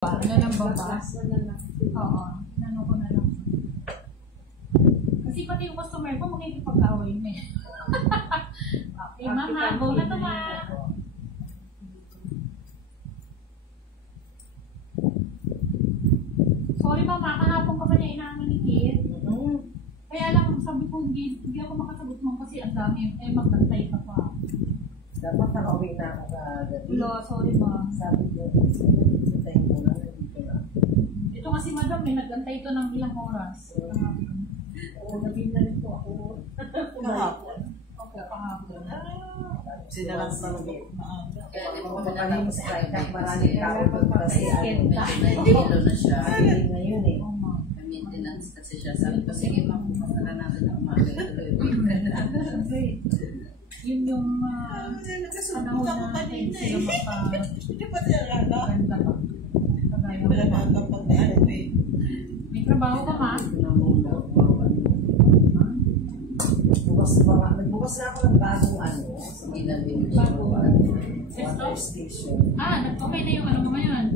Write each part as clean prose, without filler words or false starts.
Nalambaba. Oo, nano ko na lang. Kasi pati yung customer ko, magkikipag-away na eh. Okay, mama, go na to ma. Sorry mama, kahapon ka ba niya inaminikit? Kaya lang, sabi ko, hindi ako makasagot mo kasi ang dami. Eh, magkantay ka pa. Dapat nakauwi na ako sa gabi. Hello, sorry ma. Sabi ko, hintayin ko na, nandito na. Ito kasi madam, may nagantay ito ng ilang oras. Oo, naging na rin po ako. Kahapon. Okay, kahapon. Sinalang sa lubog. Kaya di mo mapapalin mo sa kahit maraming tao doon kasi Nandito na siya. Hindi na yun eh. Maintenance kasi siya. Sabi ko, sige ma'am, pumunta na natin na umaga. Yun yung panahon na natin sila magpaganda pa. May trabaho ka ma? Nagbukas na ako ng bagong Bagong station. Okay na yung ano mo ngayon?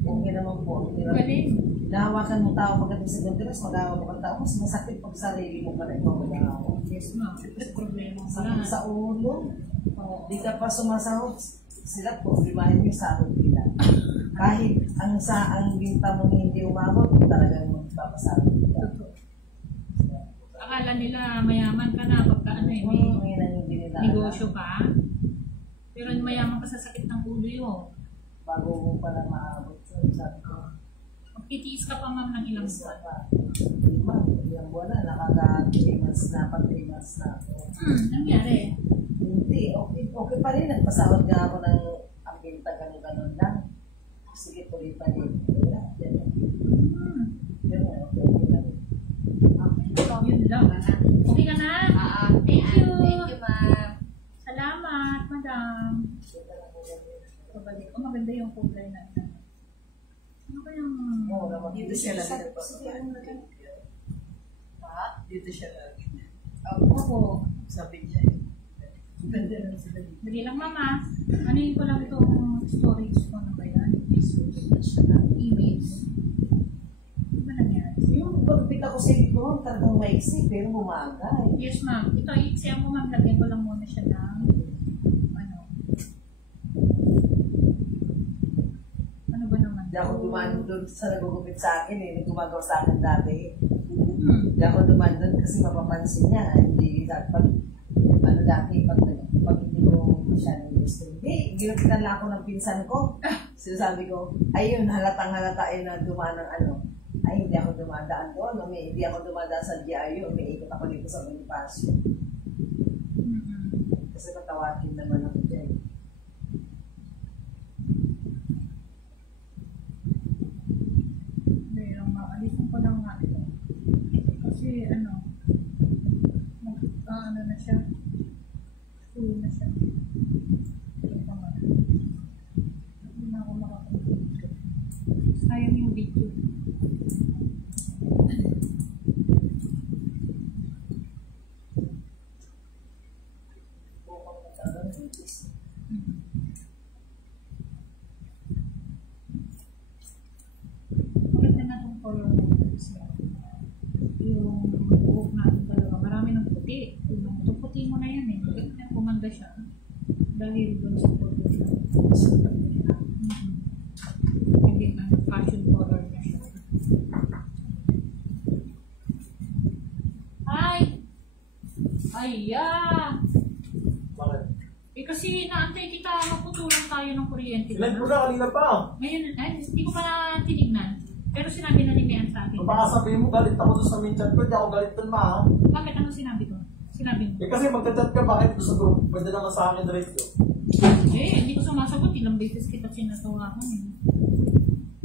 Okay naman po. Pwede? Nahawakan mo tao magdating sa gantiras, mag-awa mo kang tao, mas masakit pag sarili mo pa rin mo mag-awa. Yes ma'am. Problema Sakit sa ulo. Di ka pa sumasahod, sila problemahin mo yung sahod nila. Kahit ang binta mo hindi umabot, talagang magpapasahod nila. Akala nila mayaman ka na pagka ano eh, may negosyo ka. Pero mayaman ka sa sakit ng ulo yun. Bago mo pala maabot yun, sabi ko. Magtitiis ka pa ma'am ng ilang buwan. Ilang buwan na, nakaka-3 months na, pag-3 months na ako. Nangyari? Hindi, okay pa rin. Nagpasahod nga ako ng ang binta, ganun-ganun lang. Sige, tuloy pa rin. Yun lang. Okay ka na? Thank you. Thank you, ma'am. Salamat, madam. Pabalik ko, maganda yung kulay na. Ano ba yung... Dito siya lagi Dito siya lagi. Opo. Sabi niya Ganda naman sila dito. Dali lang, mama. Ano yun ko lang itong storage ko na ba yan? Image. Ano ba nangyari? Yung pagpita ko sa ito, talagang maiksi, pero bumaga. Yes, ma'am. Ito, siya mo, ma'am. Lagyan ko lang muna siya ng ano ba naman? Hindi ako dumaan doon sa nagugupit sa akin eh. Gumagawa sa akin dati. Hindi ako dumaan doon kasi mapapansin niya. Hindi dapat, dati, pag hindi ko siya gusto. Hindi, ginapitan lang ako ng pinsan ko. Sinasabi ko, ayun, halatang-halata na dumaan ng ay, hindi ako dumadaan doon. Hindi ako dumadaan sa GIO. Umiikot ako dito sa Bonifacio. Kasi matawatin naman ako dyan. Alisin ko lang nga ito. Kasi ano na siya. Full na siya. Ito pa nga. Hindi na ako makapag-video. Sayang yung video. Maganda na itong color siya. Yung buhok natin talaga. Marami ng puti. Itong puti mo na yan eh. Kumanda siya. Dahil doon sa puti. Hindi na fashion color na siya. Ay! Aya! Kasi naantay kita, maputulan tayo ng kuryente. Ilan ko na kanina pa. Ngayon, hindi ko pa na tinignan. Pero sinabi na ni Mian sa akin. Baka sabihin mo, galit ako doon sa main chat ko. Hindi ako galit doon, ma. Bakit? Ano sinabi ko? Sinabi mo? Kasi magka-chat ka, bakit doon sa group? Pwede naman sa akin diretso. Hindi ko sumasagot. Ilang beses kita sinatawa ko.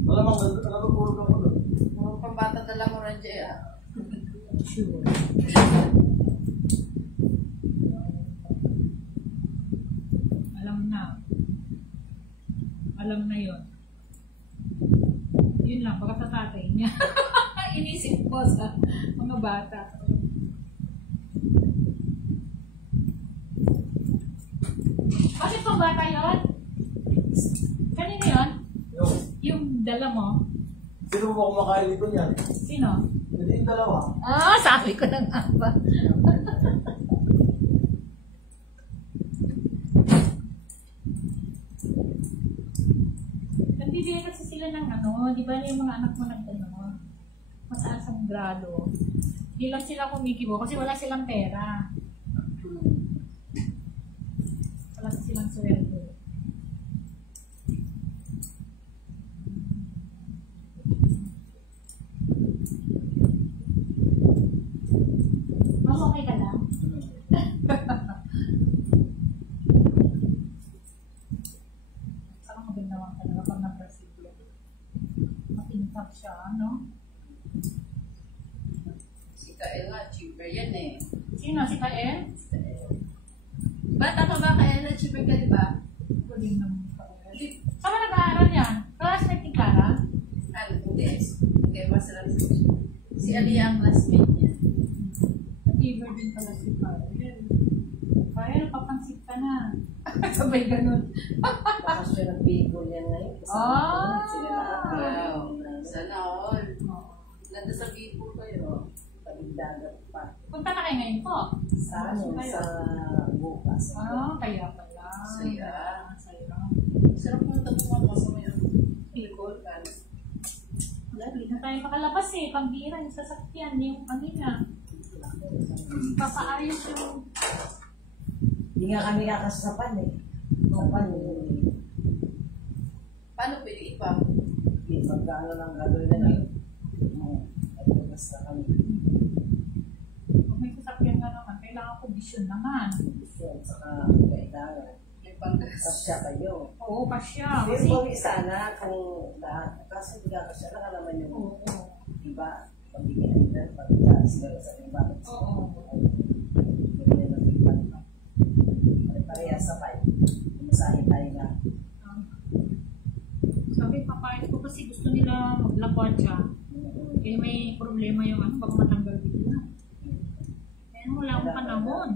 Malamang, natutulog ako doon. Mga pambata na lang mo rin dyan. Sure. Alam na yun. Yun lang, baka sa tatay niya. Inisip ko sa mga bata. Bakit pang bata yun? Kanina yun? Yung Dala mo? Sino mo kumakain dito niyan? Sino? Hindi yung dalawa. Ah, sabi ko na nga ba? Nagbibigay kasi sila ng ano, di ba yung mga anak mo nag-ano, mataas ang grado. Hindi lang sila kumikibo kasi wala silang pera. Wala silang sweldo. Ma'am, okay ka lang? Saka magandawang talaga pag na-proceed. Matingkap siya, ano? Si Kael nga, cheaper yan eh. Sino? Si Kael? Bata pa ba Kael na cheaper ka, di ba? Galing naman Kael. Saan ka nag-aaral yan? Classmate ni Clara? Ano, hindi. Okay, masarap siya. Si Aliyah ang classmate niya. Nag-giver din pala si Kael. Kael, papansit ka na. Sabay ganun. Bakasyon ng people yan ngayon. Ah! Sila lahat. Wow. Sana all. Ganda sa people kayo. Pagdagat pa. Punta na kayo ngayon po. Sa ano? Sa bukas. Ah, kaya pala. Saya. Saya. Sarap mo ito mga sa ngayon. People. Wala, di na tayo makalabas eh. Pambira yung sasakyan, yung kanina. Papaayos yung... Hindi nga kami kakasapan eh. Sapan eh. Paano pili ipa? Hindi, magkano lang gagawin na lang. Ito basta kami. Kung may sasakyan ka naman, kailangan kondisyon naman. At saka kailangan. May panggas. Kasya kayo. Oo, pasya. Pero Kasi... kung sana, kung lahat, kasi hindi ka kasya, nakalaman yung Oo. iba, pabigyan nila, pabigyan sila sa iba. Oo. Pabigyan ng iba. Pareha sa pay. Masahin tayo na. Sabi, papayag ko kasi gusto nila maglakwan siya. Kaya may problema yung ano, pag matanggal dito na. Kaya wala akong panahon.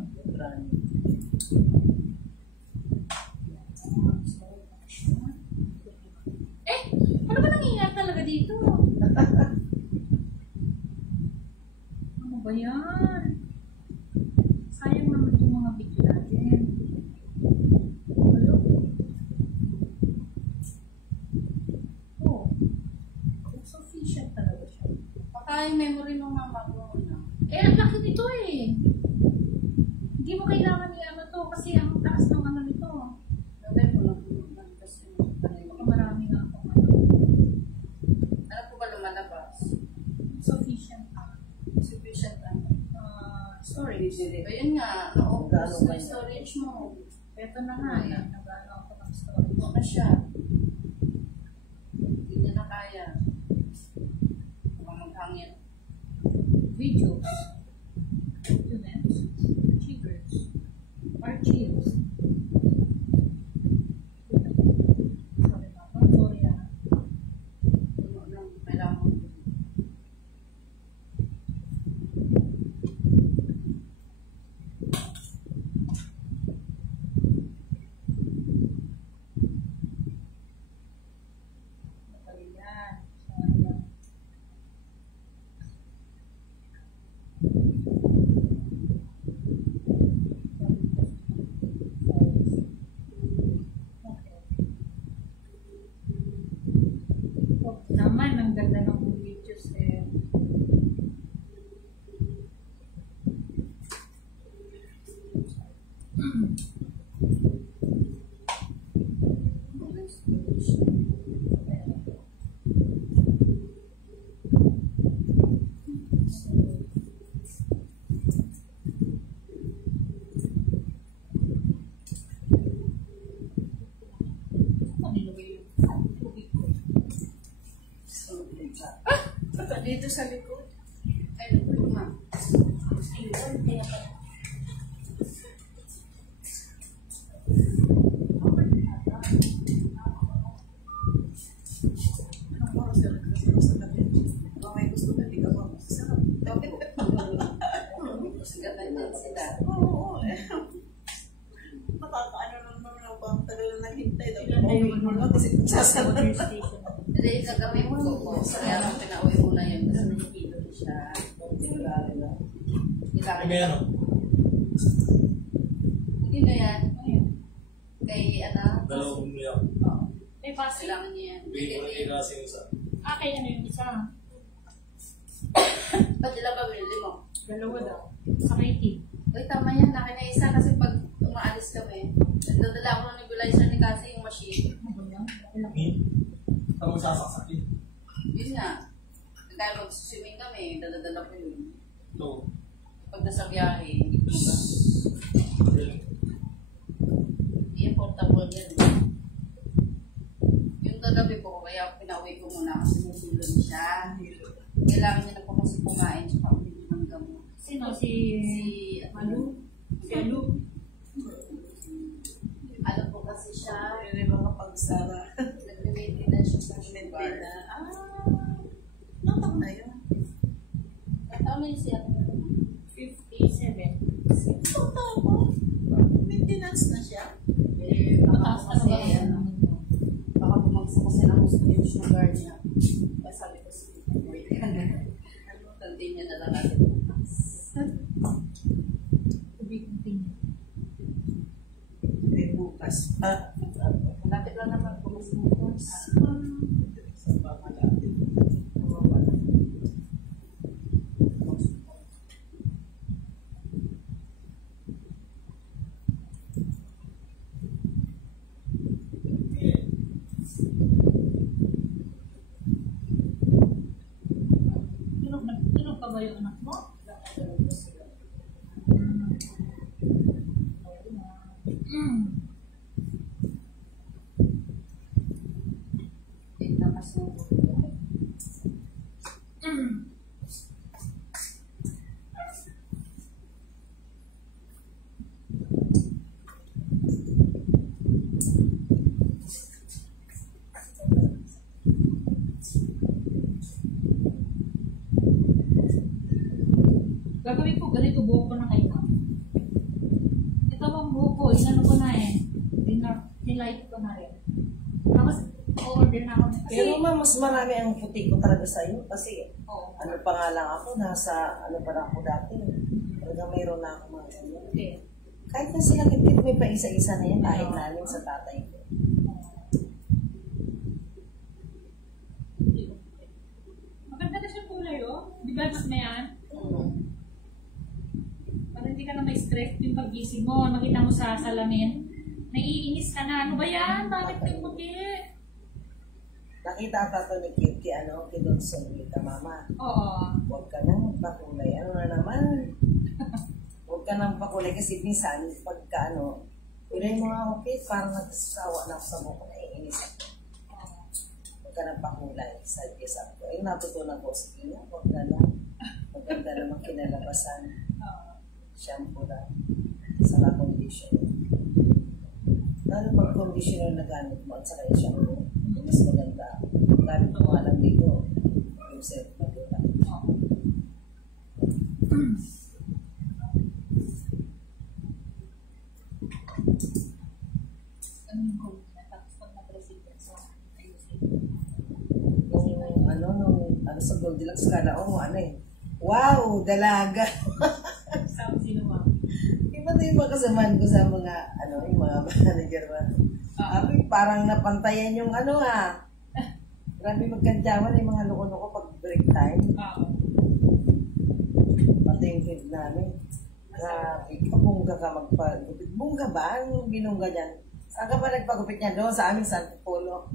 Eh, ano ba nangyayari talaga dito? Ano ba yan? Sayang naman yung mga video natin. Hello? Oh. Sufficient talaga siya. Baka yung memory ng mama mo. No? Eh, ang laki nito eh. Hindi mo kailangan i-ano to kasi ang taas ng ano nito. Gawin mo lang naman kasi ano yung Baka marami na akong ano. ano po ba lumalabas? Sufficient Sufficient ano? storage. Ayun nga, naubos na yung storage mo. Ito na nga, yan. Nag-ano ako ng storage. Ito na siya. Hindi niya na kaya. Kung maghangin. Videos. Documents. Archives. Archives. Sorry na. Sorry na. Ano lang, kailangan mo. Ayan. Sayang. Naman, ang ganda ng videos eh. Ano nilagay yung tubig ko? Dito sa likod. Ay, luma. Ayun, kaya pala. Anong oras ka sa tabi? Mamay gusto na di ka pa masasarap. Kasi ganda niyan sila. Oo. Nakakaano lang naman ako ang tagal na naghintay. Ganda yung Kasi water sasabi. station. Hindi, Oo, kaya nung pinauwi mo na yun, kasi nakikilo na siya. Kailangan May ano? Hindi na yan. Kay, Dalawang bumili ako. May pasi. kailangan niya yan. Bigay ko na kasi yung isa. Kaya ano yung isa? Ba't sila ba binili mo? Dalawa daw. Sa itim. Uy, tama yan. Akin na isa kasi pag umaalis kami, nagdadala ako ng nebulizer ni kasi yung machine. Ano ba yan? Ilang? Ako sasaksakin. Yun nga. Kaya mag-swimming kami, dadadala ko yun. Ito. Pag nasa biyahe, hindi ko ba? Hindi portable yan. Yung kagabi po, kaya pinauwi ko muna kasi nasulo siya. Kailangan niya na po kasi kumain siya pa ulit ng gamot. Sino? Si Malu? Si Alu? Ano po kasi siya, Hindi ba kapag Sara? nag-maintenance siya sa bar. Natak na yun. Kataon na yung siya. 57. Maintenance na siya. Mataas ka na ba? Baka bumagsak kasi ng gusto yung sugar niya. Kaya sabi ko si Boy, continue na lang natin bukas. May bukas pa. Lapit lang naman bukas bukas. Sa pamalapit. Tunog pa ba yung anak mo? Lakas ng Gagawin ko ganito, buhok ko na kayo. Ito bang buhok ko, inano ko na eh. Nilight ko na rin. Tapos, order na ako. Pero mas marami ang puti ko talaga sa'yo kasi Oo. ano pa nga lang ako, nasa ano pa lang ako dati. Talaga mayroon na ako mga ganyan. Okay. Kahit na sila kipit, may pa isa-isa na yan, kahit namin sa tatay ko. Maganda na siya kulay, oh. Di ba mas na yan? Para hindi ka na may stress yung pag-gising mo. Makita mo sa salamin. Naiinis ka na. Ano ba yan? Bakit may puti? Nakita ata to ni Kit, kay Don Solita, mama. Oo. Huwag ka nang magpakulay. Ano na naman? Huwag ka nang pakulay kasi minsan, pagka kulay mo nga ako, Kit, parang nagsasawa na ako sa buko, naiinis ako. Huwag ka nang pakulay. Sabi sa ko. Natutunan ko, sige nga, huwag ka lang. Maganda naman kinalabasan. Shampoo lang. Saka conditioner. Lalo pag conditioner na gamit mo at saka yung shampoo, mas maganda. Gamit mo nga lang dito. Yung set na dito. Ano yung gold na? Tapos pag nag-receive sa ayusin. Nung sa Goldilocks kala ko, wow, dalaga. Sabi sino ba? Iba na yung mga kasamahan ko sa mga, yung mga manager ba. Sabi, parang napantayan yung grabe magkantyawan yung mga loko-loko pag break time. Pati yung feed namin. Grabe, kabungga ka magpagupit. Bungga ba? Anong binungga dyan? Saan ka ba nagpagupit niya doon? Sa aming Santo Polo.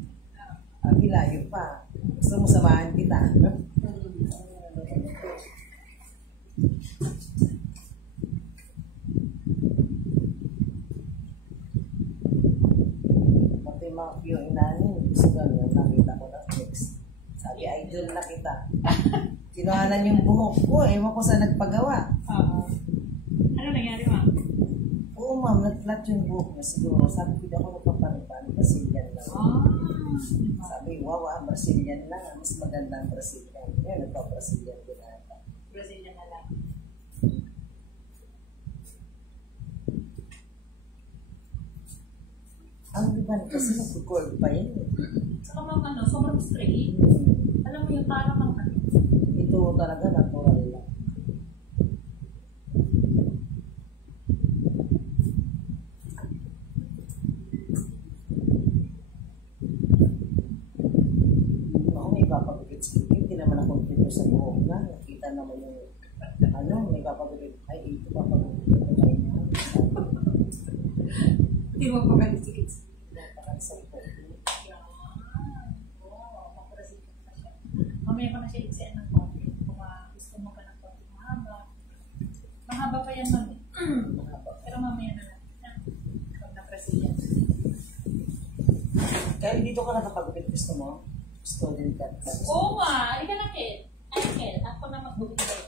Layo pa. Gusto mo samahan kita. Pati mga yung inanin. Gusto gano'n. Nakita ko na next. Sabi, idol na kita. Kinuhanan yung buhok ko. Ewan ko sa nagpagawa. Ano nangyari, ma'am? Oo, ma'am. Nag-flat yung buhok na siguro. Sabi ko, ako nagpapanipan. Brazilian lang. Sabi, wow, Brazilian lang. Mas maganda ang Brazilian. Ngayon, nagpa-Brazilian din ata. Brazilian na lang. Ang diba kasi nag-curve pa yun. Saka ma'am, sobrang straight. Ito talaga natural lang. Ako may papagupit sa pipi, hindi naman ako dito sa buhok na. Nakita naman yung may papagupit. Ay, ito papagupit ko tayo na. Hindi mo pa kalit-sigit. Napakansal po. Mamaya pa na siya i-send ng konti. Kung gusto mo ka ng konti mahaba. Mahaba pa yan, mami. Pero mamaya na lang. Pag na-president. Kaya dito ka nakapagupit, gusto mo? Student cut ka. Oo nga. Ika na, Ken. Ay, Ken. Ako na magbukit kayo.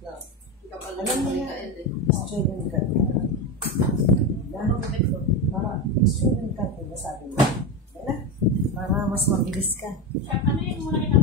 No. Ikaw pala Alam mo naman yan. ka, Elde. Student cut. Ano ba ito? Student cut, diba sabi mo? Wala. Para mas mabilis ka. Ano yung muna kita